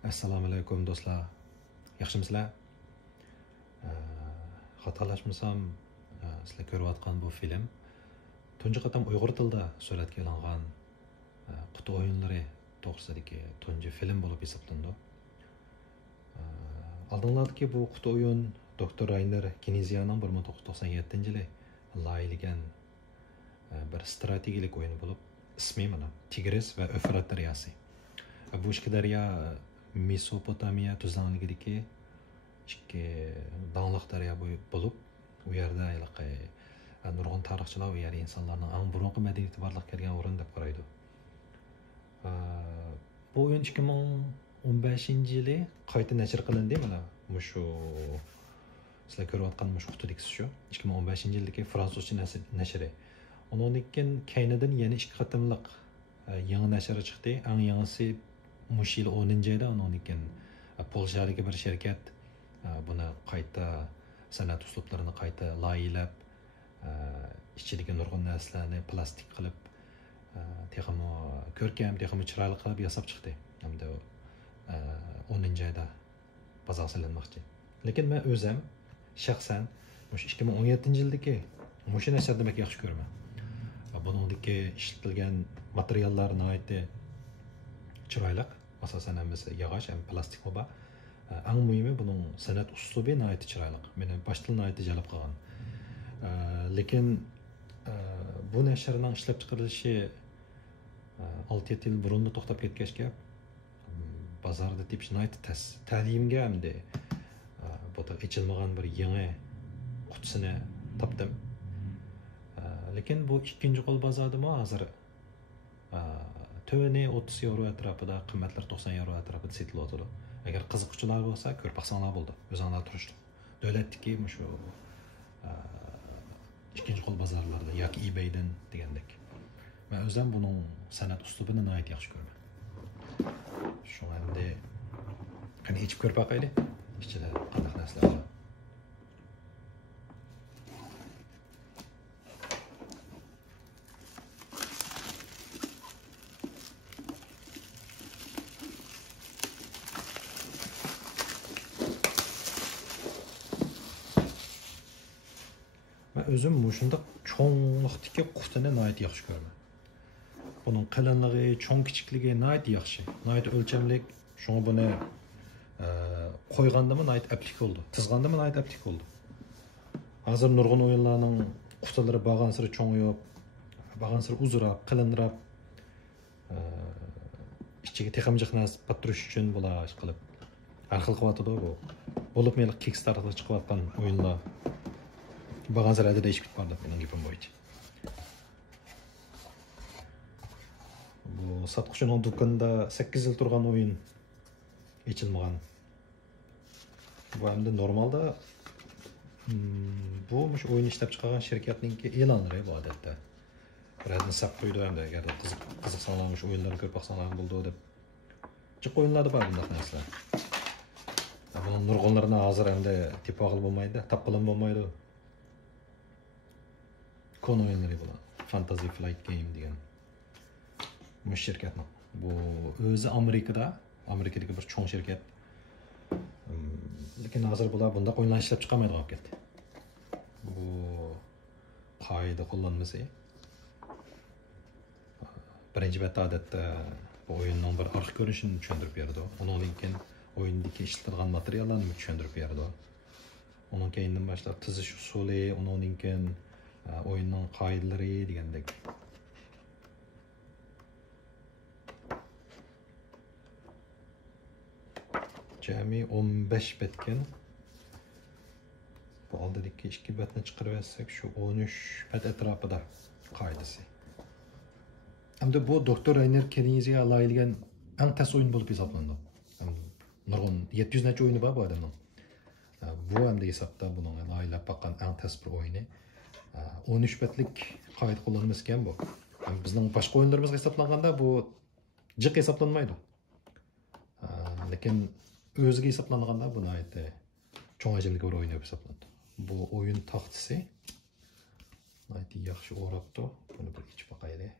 Assalomu alaykum do'stlar. Yaxshimisizlar? Xatolashmasam, sizlar ko'rayotgan bu film tunji qatam Uyg'ur tilida suratga olingan quti o'yinlari to'g'risidagi tunji film bo'lib hisoblanadi. Oldinlardagi bu quti o'yin Dr. Rainer Knizyaning 1997-yili layligan bir strategik o'yin bo'lib, ismi mana Tigris va Öfrat daryosi. Bu ikki daryo Mesopotamiya tuzligidagi ikki dağlıq daryo bo'lib, u yerda nurg'un tarixchilar u yer insonlarning eng burungi madaniyati borliq kelgan o'rin deb qaraydi. Bu o'yin 2015-yili qayta nashr qilindi. Mana shu sizlar ko'rayotgan shu qutidagi shu 2015-yildagi fransuzcha nashri. Undan keynidan yana ikki qatimliq yangi nashri chiqdi. Eng yangisi mush yil 10-yilda undan Polshadagi bir shirkat buni qayta san'at uslublarini qayta loyilab, ichidagi nurg'un narsalarni plastik qilib, texmo ko'rkam, texmo chiroyli qilib yasab chiqdi. Hamda 10-yilda bozor solinmoqchi. Lekin men o'zim shaxsan mush 2017-yildagi mush nashrni demak yaxshi ko'raman. Buningdagi ishlatilgan materiallar nihoyatda chiroyli. Asosan hammasi yog'och ham plastik bo'lib, eng muhimi buning san'at uslubi nihoyatda chiroyli. Meni boshdan nihoyatda jalb qilgan. Lekin bu nashrning ishlab chiqarilishi 6-7 yil burun to'xtab ketgachga bozorda tepish nihoyatda tas. Ta'limga hamda bu ichilmagan bir yangi qutisini topdim. Lekin bu ikkinchi qo'l bozordami hozir töveni 30 euro atrofida, qimmatlar 90 euro atrofida sotilyotdi. Agar qiziquvchilar bo'lsa, ko'rib baqsanglar bo'ldi. O'zinglar turishdi. Davlatdagi shu ikkinchi qo'l bozorlarda yoki eBaydan degandek. Men o'zim buning san'at uslubini nihoyat yaxshi ko'raman. Shu endi qani ichib ko'rib boqaylik. Ichida qanday narsalar bor. Özüm muşundaq çoğunluqdaki qutini nihoyat yaxshi ko'raman. Buning qalinligi, cho'ng kichikligi nihoyat yaxshi. Nihoyat o'lchamlik. Shunga buni qo'ygandimi nihoyat aplik bo'ldi. Tizgandimi nihoyat aplik bo'ldi. Hozir nurg'un o'yinlarning qutilari bag'an siri cho'ng'ayib, bag'an siri uzrab, qilinrab, ichiga texamjiq narsa pattirish uchun bo'lash qilib har xil qilyotdi bu. Bo'lib meni Kickstarterda chiqayotgan o'yinlar Bağın sırada değişik bitmedi benim gibim boyunca. Bu satkuşunun dükkanında 8 yıl turgan oyun içilmeğen. Bu hem de normalde bu oyun işlep çıkaran şirketninki ilanları bu adette. Birazdan sap koydu hem de eğer kızık sağlamış oyunları görüp baksanlar buldu dep. Çık oyunlarda var bundak nesler. Bunun nurgunlarına hazır hem de tip ağıl bulmaydı, tapqılım bulmaydı. Konu oyunları bular. Fantasy Flight Game degan. Bu şirketning. Bu o'zi Amerikadagi bir cho'ng shirkat. Lekin hozir bular bunda o'yinlar ishlab chiqarmaydi qolib ketdi. Bu qoida qo'llanmasi. Birinchi marta odatda bu o'yinning bir arx ko'rinishini tushuntirib berdi. Undan keyin o'yindagi ishlatilgan materiallarni tushuntirib berdi. Undan keyindan boshlab tizish usuli, undan keyin oyunun qoidalari degandek. Jami 15 betken. Bu oldidagi 2 betni chiqarib olsak, shu 13 bet atrofida qoidasi. Hamda bu Dr. Rainer Knizya layilgan eng tas o'yin bo'lib hisoblanadi. Nurg'un 700 nacha o'yini bor bu odamning. Bu hamda hisobda buning layilab baqqan eng tas bir o'yini. 13 betlik qoida qo'llanmasi ekan bu. Bizning boshqa o'yinlarimizga hisoblanganda bu jiq hisoblanmaydi. Lekin o'ziga hisoblanganda bu nihoyatda cho'ng hajmli bir o'yin deb hisoblanadi. Bu o'yin taxtasi nihoyatda yaxshi o'rabdi. Buni bir ichib boqaylik.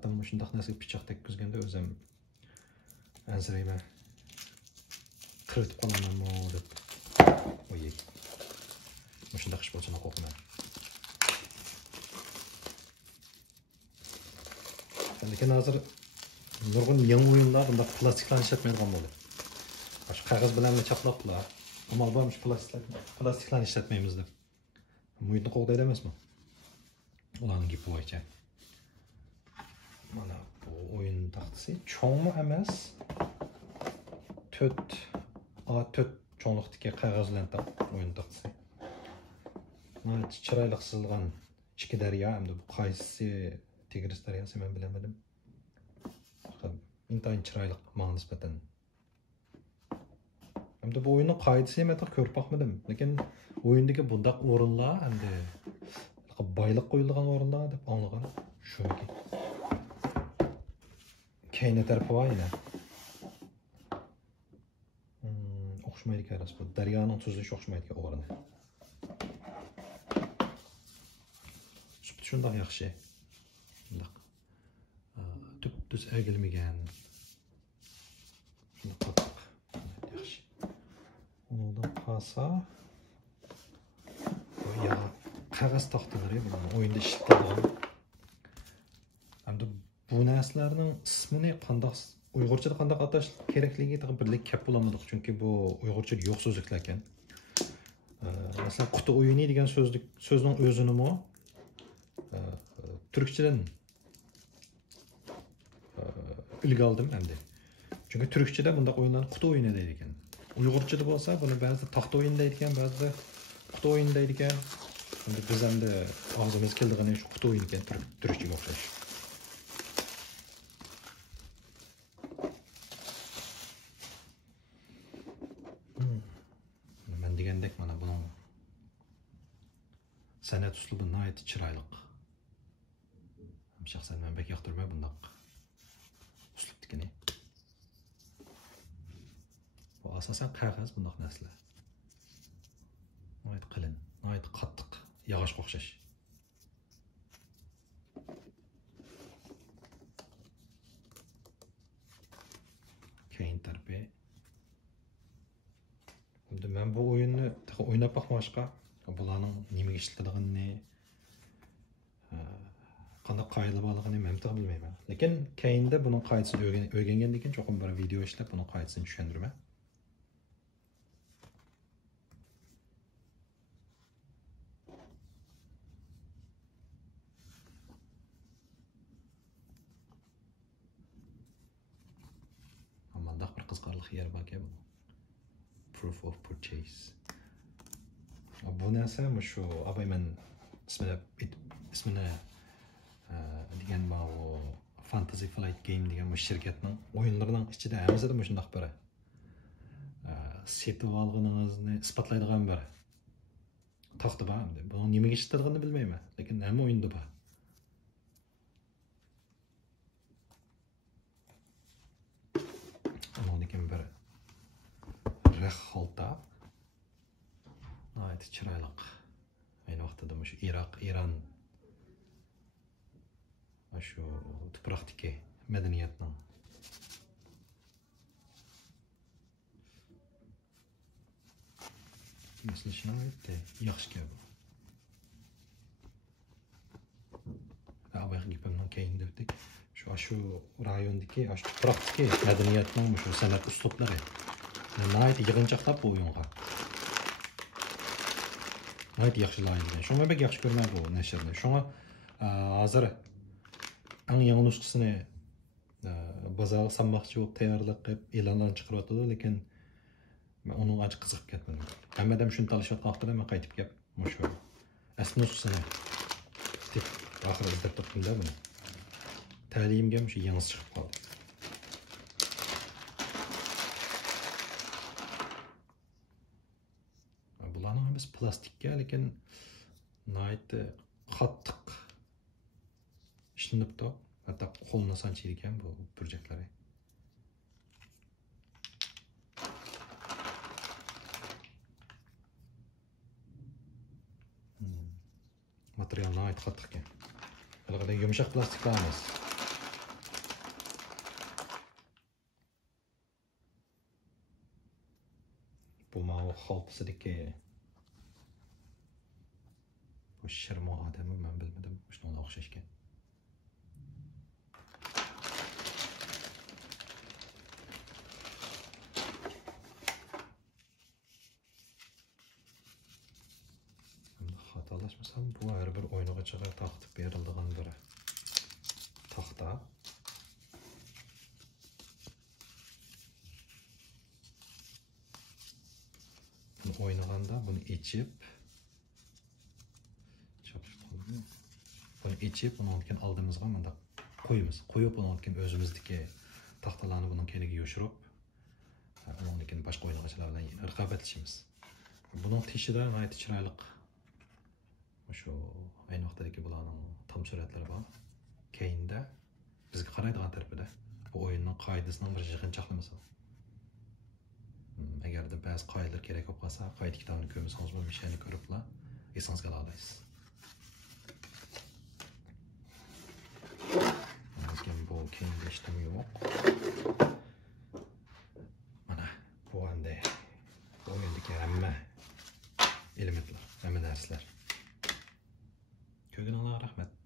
haqiqatan shundoq narsaga pichoq tekkizganda o'zim ansirayman. Kiritib qolamanmi deb. Oy. Shundoq ish bo'lishini qo'rqaman. Lekin hozir nurg'un yangi o'yinlar bunda plastiklarni ishlatmaydigan bo'ldi. Shu qog'oz bilan chaplaqlar. Amal bormish plastiklarni ishlatmaymiz deb. Muhitni qo'g'daydi emasmi? Ularning gapi bo'yicha. Mana bu o'yin taxtasi cho'ngmi emas. 4 cho'nliqdagi qog'oz bilan o'yin taxtasi. Mana chiroyli chizilgan ichki daryo hamda bu qaysi Tigris daryosi men bilmadim. Intayin chiroyli menga nisbatan. Hamda bu o'yinning qoidasi ham ko'rib boqmadim. Lekin o'yindagi bundaq o'rinlar hamda boyliq qo'yilgan o'rinlar deb anglagan. Shunki. Keyni tarafi var yine. O'xshamaydi kerak bu. Daryoning tuzilishi o'xshamaydi o'rni. Shundoq yaxshi. Shundoq. Tüp-tüz egilmagan. Shundoq qattiq. Yaxshi. Undan qolsa ya qog'oz taxtalari bilan o'yinda ishlatadigan. Hamda bu narsalarning ismini qandoq Uyg'urchada qandoq atash kerakligiga birlik kep bo'lamadik, chunki bu Uyg'urchada yo'q so'zliklar ekan. Masalan, quti o'yini degan so'zning o'zini mo turkchadan ilga oldim endi. Chunki turkchada bunday o'yinlar quti o'yini deydi ekan. Uyg'urchada bo'lsa buni ba'zida taxta o'yini deydi ekan, ba'zida quti o'yini deydi ekan. Endi biz ham og'zimiz keldigani shu quti o'yini ekan, turkchaga o'xshash. Men degandek mana buning san'at uslubi nihoyat chiroyli. Shaxsan men bek yoqtirmay bundaq uslubnikini. Bu asosan qog'oz bundaq narsalar. Nihoyat qalin, nihoyat qattiq, yog'ochga o'xshash. Keyin tarbi. Endi men bu o'yinni o'ynab boqmoqqa, bularning nimaga ishlatilganini, qanday qoidalar borligini men ham bilmayman. Lekin keyinda buning qoidasini o'rgangandan keyin cho'qim bir video ishlab buning qoidasini tushundiraman. Amandaq bir qiziqarli yer bor ekan bu. Proof of purchase. Bu narsa shu abayman ismini degan bu Fantasy Flight Game degan bu shirkatning o'yinlarining ichida hammasida shunday bir setib olganingizni isbotlaydigan bir taxta bor. Buni nimaga ishlatilganini bilmayman, lekin hamma o'yinda bor. Undan bir rex xalta. Nihoyat chiroyli. Ayni vaqtida shu Iran shu tuproqdagi madaniyatning mislishini aytdi, yaxshi gap. Avval gapimdan keyin dedik, shu rayondagi, shu tuproqdagi madaniyatning shu san'at uslublari nihoyat yig'inchoqlab bu o'yinga. Nihoyat yaxshi loyihalar. Shunga bek yaxshi ko'rman bu nashrni. Shunga hozir eng yangi nusxasini bozorga solmoqchi bo'lib tayyorlab qilib e'lonlar chiqaryapti, lekin men uni acha qiziqib ketmadim. Hammadan shuni talashayotgan vaqtida men qaytib kelib, shu asl nusxasini deb oxirida izlab topdim-da buni. Ta'limga shu yangi chiqib qoldi. Bularning hammasi plastikka, lekin nihoyat qattiq ishlanibdi. Hatta qo'lni sanchir ekan bu burjaklari. Material nihoyat qattiq ekan. Haligaday yumshoq plastiklar emas. bu ma'u xaltasidagi bu shirmo odami men bilmadim shunga o'xshash ekan. Xatolaşmasam bu her bir o'yingachaga taqtib beriladigan bir taxta. Bunu o'ynaganda buni ichib bundan keyin oldimizga bunda qo'yamiz. Qo'yib bundan keyin o'zimizdagi taxtalarni bundan keyin yoshirib, undan keyin boshqa o'yingachalar bilan raqobatlashamiz. Bunun teshida g'ayet chiroyli şu aynı vaqtdagi bularning tam suratlari bor. Keyinda bizga qaraydigan tarafida bu o'yinning qoidasining bir yig'inchoqlamasi. Agarda ba'zi qoidalar kerak bo'lib qolsa, qoida kitobini ko'rmasangiz bu mishani ko'riblar esingizga olasiz. Lekin bu keyingi ishtim yo'q. Mana bu endi o'yindagi hamma elementlar, hamma narsalar. Kögün Allah'a rahmet.